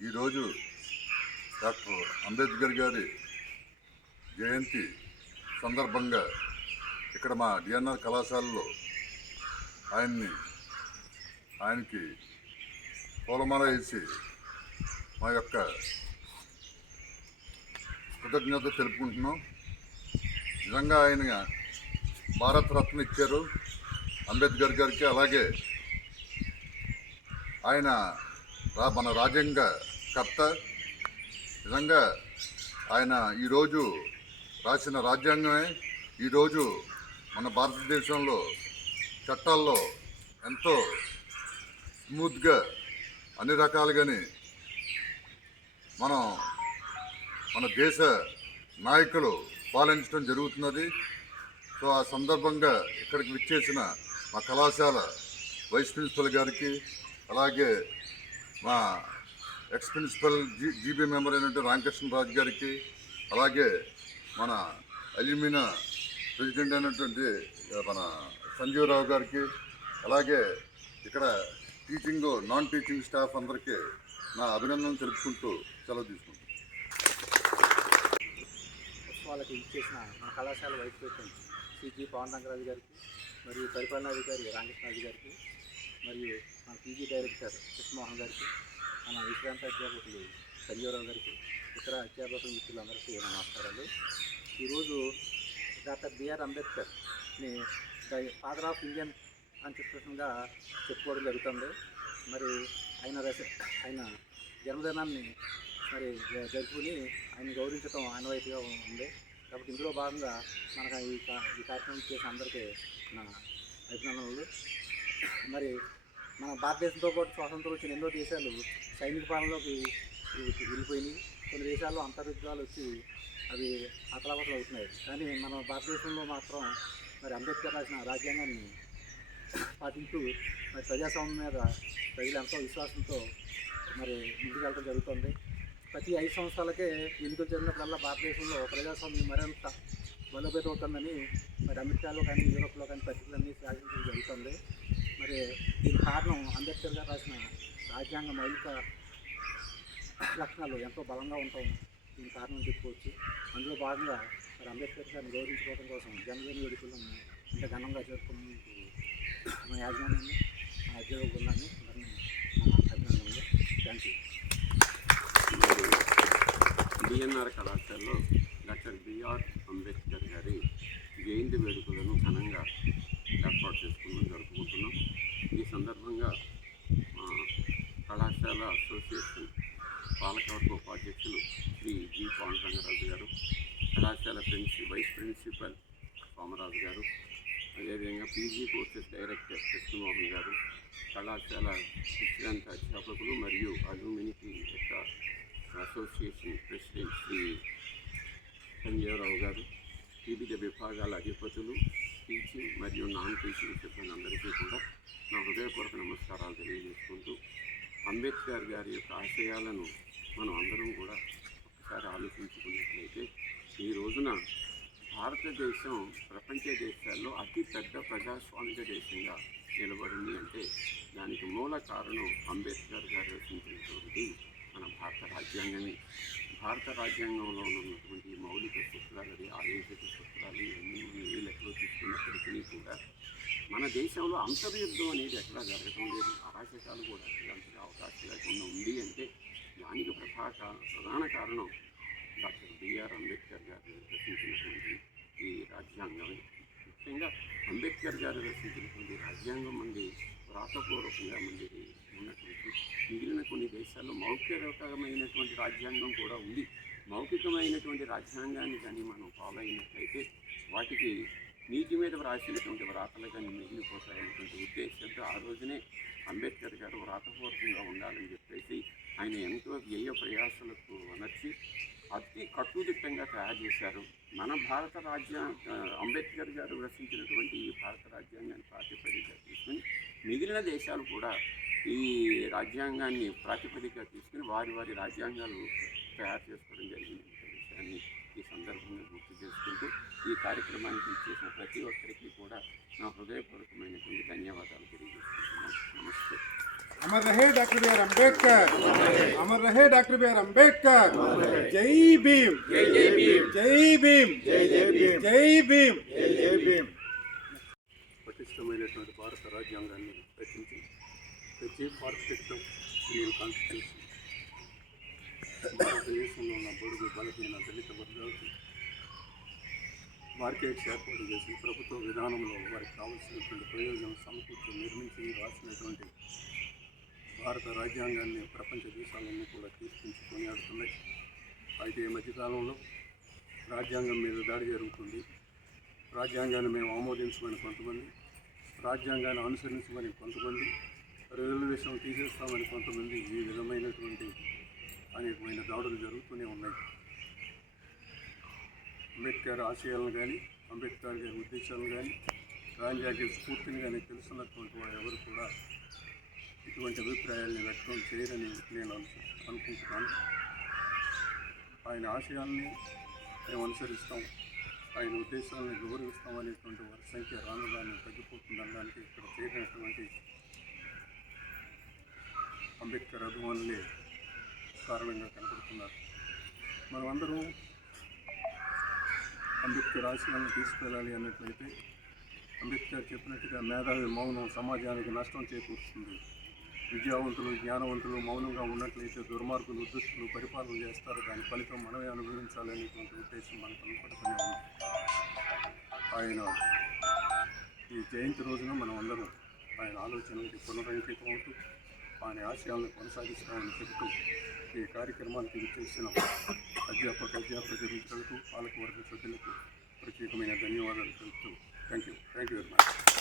ఈరోజు డాక్టర్ అంబేద్కర్ గారి జయంతి సందర్భంగా ఇక్కడ మా డిఎన్ఆర్ కళాశాలలో ఆయనకి పూలమాల వేసి మా యొక్క కృతజ్ఞత తెలుపుకుంటున్నాం. నిజంగా ఆయన భారతరత్న ఇచ్చారు అంబేద్కర్ గారికి. అలాగే ఆయన మన రాజ్యాంగ కర్త. నిజంగా ఆయన ఈరోజు రాసిన రాజ్యాంగమే ఈరోజు మన భారతదేశంలో చట్టాల్లో ఎంతో స్మూత్గా అన్ని రకాలుగాని మన దేశ నాయకులు పాలించడం జరుగుతున్నది. సో ఆ సందర్భంగా ఇక్కడికి విచ్చేసిన మా కళాశాల వైస్ ప్రిన్సిపల్ గారికి, అలాగే మా ఎక్స్ ప్రిన్సిపల్ జీబీ మెంబర్ అయినటువంటి రామకృష్ణరాజు గారికి, అలాగే మన అల్యూమినా ప్రెసిడెంట్ అయినటువంటి మన సంజీవరావు గారికి, అలాగే ఇక్కడ టీచింగ్ నాన్ టీచింగ్ స్టాఫ్ అందరికీ నా అభినందనలు తెలుపుకుంటూ సెలవు తీసుకుంటాను. వాళ్ళకి ఇచ్చేసిన మన కళాశాల వైస్ ప్రెసిడెంట్ శ్రీ పవన్ రంగరాజు గారికి, మరియు పరిపాలనాధికారి రామకృష్ణరాజు గారికి, మరియు మన పీజీ డైరెక్టర్ కృష్ణమోహన్ గారికి, మన విశ్రాంత అధ్యాపకులు సంజీవరావు గారికి, ఇతర అధ్యాపకుల మిత్రులందరికీ నమస్కారాలు. ఈరోజు డాక్టర్ బిఆర్ అంబేద్కర్ని ఫాదర్ ఆఫ్ ఇండియన్ కాన్స్టిట్యూషన్గా చెప్పుకోవడం జరుగుతుంది. మరి ఆయన జన్మదినాన్ని మరి జరుపుకుని ఆయన గౌరవించడం ఆనవాయితీగా ఉంది. కాబట్టి ఇందులో భాగంగా మనకు ఈ కార్యక్రమం చేసిన అందరికీ నా అభినందనలు. మరి మన భారతదేశంతో పాటు స్వాతంత్రం వచ్చిన ఎన్నో దేశాలు సైనిక పాలనలోకి వెళ్ళిపోయినాయి. కొన్ని దేశాల్లో అంతర్యుద్ధాలు వచ్చి అవి అతలాకుతలు అవుతున్నాయి. కానీ మన భారతదేశంలో మాత్రం మరి అంబేద్కర్ రాసిన రాజ్యాంగాన్ని పాటించు మరి ప్రజాస్వామ్యం మీద ప్రజలు ఎంతో విశ్వాసంతో మరి ముందుకు వెళ్ళడం జరుగుతుంది. ప్రతి 5 సంవత్సరాలకే ఎన్నికలు జరిగినప్పుడల్లా భారతదేశంలో ప్రజాస్వామ్యం మరింత బలోపేతం అవుతుందని మరి అమెరికాలో కానీ యూరోప్లో కానీ పత్రికలన్నీ సాధించడం జరుగుతుంది. మరి దీని కారణం అంబేద్కర్ గారు రాసిన రాజ్యాంగ మౌలిక లక్షణాలు ఎంతో బలంగా ఉంటాం దీని కారణం చెప్పుకోవచ్చు. అందులో భాగంగా మరి అంబేద్కర్ గారిని గౌరవించుకోవడం కోసం జన్మదిన వేడుకలను ఇంత ఘనంగా జరుపుకున్నందుకు మా యాజమాన్యాన్ని, మా ఉద్యోగ బృందాన్ని అందరినీ అభినందనలు. Thank you. డిఎన్ఆర్ కళాశాలలో డాక్టర్ బిఆర్ అంబేద్కర్ గారి జయంతి వేడుకలను ఘనంగా ఏర్పాటు జరుపుకుంటున్నాం. ఈ సందర్భంగా మా కళాశాల అసోసియేషన్ పాలకవర్గ ఉపాధ్యక్షులు శ్రీ జి పవన్ రంగరాజు గారు, కళాశాల వైస్ ప్రిన్సిపల్ సోమరాజు గారు, అదేవిధంగా పీజీ కోర్సెస్ డైరెక్టర్ కృష్ణమోహన్ గారు, కళాశాల విశ్రాంత అధ్యాపకులు మరియు అల్యూమినీ యొక్క అసోసియేషన్ ప్రెసిడెంట్ శ్రీ సంజీవరావు గారు, వివిధ విభాగాల అధిపతులు, టీచింగ్ మరియు నాన్ టీచింగ్ సిబ్బంది అందరికీ కూడా నా హృదయపూర్వక నమస్కారాలు తెలియజేసుకుంటూ, అంబేద్కర్ గారి యొక్క ఆశయాలను మనం అందరం కూడా ఒకసారి ఆలోచించుకున్నట్లయితే ఈ రోజున భారతదేశం ప్రపంచ దేశాల్లో అతి పెద్ద ప్రజాస్వామిక దేశంగా నిలబడింది అంటే దానికి మూల కారణం అంబేద్కర్ గారు రచించినటువంటి మన భారత రాజ్యాంగమే. భారత రాజ్యాంగంలో ఉన్నటువంటి మౌలిక సూత్రాలు, ఆయోజిత సూత్రాలు ఇవన్నీ మనం ఏ లెక్కలో తీసుకున్నప్పటికీ కూడా మన దేశంలో అంతర్యుద్ధం అనేది ఎక్కడా జరగటం లేదు. అరాచకాలు కూడా అంతగా అవకాశం లేకుండా ఉంది అంటే దానికి ప్రధాన కారణం డాక్టర్ బిఆర్ అంబేద్కర్ గారు రచించినటువంటి ఈ రాజ్యాంగమే. ముఖ్యంగా అంబేద్కర్ గారు రచించినటువంటి రాజ్యాంగం మంది వ్రాతపూర్వకంగా మంది ఉన్నటువంటి మిగిలిన కొన్ని దేశాల్లో మౌఖికమైనటువంటి రాజ్యాంగం కూడా ఉంది. మౌఖికమైనటువంటి రాజ్యాంగాన్ని కానీ మనం ఫాలో అయినట్లయితే వాటికి నీటి మీద వ్రాసినటువంటి వ్రాతలు కానీ మిగిలిపోతాయనేటువంటి ఉద్దేశంతో ఆ రోజునే అంబేద్కర్ గారు వ్రాతపూర్వకంగా ఉండాలని చెప్పేసి ఆయన ఎంతో వ్యయ ప్రయాసాలకు అనర్చి అతి కట్టుదిట్టంగా తయారు చేశారు. మన భారత అంబేద్కర్ గారు రచించినటువంటి ఈ భారత రాజ్యాంగాన్ని ప్రాతిపదికగా తీసుకుని మిగిలిన దేశాలు కూడా ఈ రాజ్యాంగాన్ని ప్రాతిపదికగా తీసుకుని వారి రాజ్యాంగాలు తయారు చేసుకోవడం జరిగింది విషయాన్ని ఈ సందర్భంగా గుర్తు చేసుకుంటూ ఈ కార్యక్రమానికి ఇచ్చేసిన ప్రతి ఒక్కరికి కూడా నా హృదయపూర్వకమైనటువంటి ధన్యవాదాలు తెలియజేస్తున్నాను. నమస్తే. अमर रहे डॉक्टर बी आर अम्बेडकर, अमर रहे डॉक्टर बी आर अम्बेडकर। जय भीम, जय भीम, जय भीम, जय भीम, जय भीम, जय भीम। పటిష్టమైనటువంటి భారత రాజ్యాంగాన్ని రచించి the chief architect of Indian constitution భారతదేశంలో ఉన్న బడుగు బలహీన దళిత వర్గాలకు మార్కెట్స్ ఏర్పాటు చేసి ప్రభుత్వ విధానంలో వారికి కావాల్సినటువంటి ప్రయోజనం సమకూర్చి నిర్మించి రాసినటువంటి భారత రాజ్యాంగాన్ని ప్రపంచ దేశాలన్నీ కూడా తీసుకుంటూ కొనియాడుతున్నాయి. అయితే ఈ మధ్యకాలంలో రాజ్యాంగం మీద దాడి జరుగుతుంది. రాజ్యాంగాన్ని మేము ఆమోదించమని కొంతమంది, రాజ్యాంగాన్ని అనుసరించమని కొంతమంది, రిజర్వేషన్ తీసేస్తామని కొంతమంది, ఈ విధమైనటువంటి అనేకమైన దాడులు జరుగుతూనే ఉన్నాయి. అంబేద్కర్ ఆశయాలను కానీ, అంబేద్కర్ గారి ఉద్దేశాలను కానీ, గాంధీ స్ఫూర్తిని కానీ తెలుసున్నటువంటి వారు ఎవరు కూడా ఇటువంటి అభిప్రాయాల్ని వ్యక్తం చేయరని నేను అనుకుంటున్నాను. ఆయన ఆశయాల్ని మేము అనుసరిస్తాం, ఆయన ఉద్దేశాలను గౌరవిస్తాం అనేటువంటి వారి సంఖ్య రాను రాను తగ్గిపోతుందనడానికి ఇక్కడ చేరినటువంటి అంబేద్కర్ అభిమానులే కారణంగా కనపడుతున్నారు. మనమందరం అంబేద్కర్ ఆశయాలను తీసుకెళ్ళాలి అన్నట్లయితే అంబేద్కర్ చెప్పినట్టుగా మేధావి మౌనం సమాజానికి నష్టం చేకూరుస్తుంది. విద్యావంతులు, జ్ఞానవంతులు మౌనంగా ఉన్నట్లయితే దుర్మార్గులు, ఉద్దుస్తులు పరిపాలన చేస్తారు. దాని ఫలితం మనమే అనుభవించాలనేటువంటి ఉద్దేశం మనకు కనపడుతూనే ఉంది. ఆయన ఈ జయంతి రోజున మనం అందరం ఆయన ఆలోచనలకి పునరంకితం అవుతూ ఆయన ఆశయాలను కొనసాగిస్తామని చెబుతూ ఈ కార్యక్రమానికి విచ్చేసిన అధ్యాపక మిత్రులకు, పాలకవర్గ సభ్యులకు ప్రత్యేకమైన ధన్యవాదాలు తెలుపుతూ థ్యాంక్ యూ వెరీ మచ్.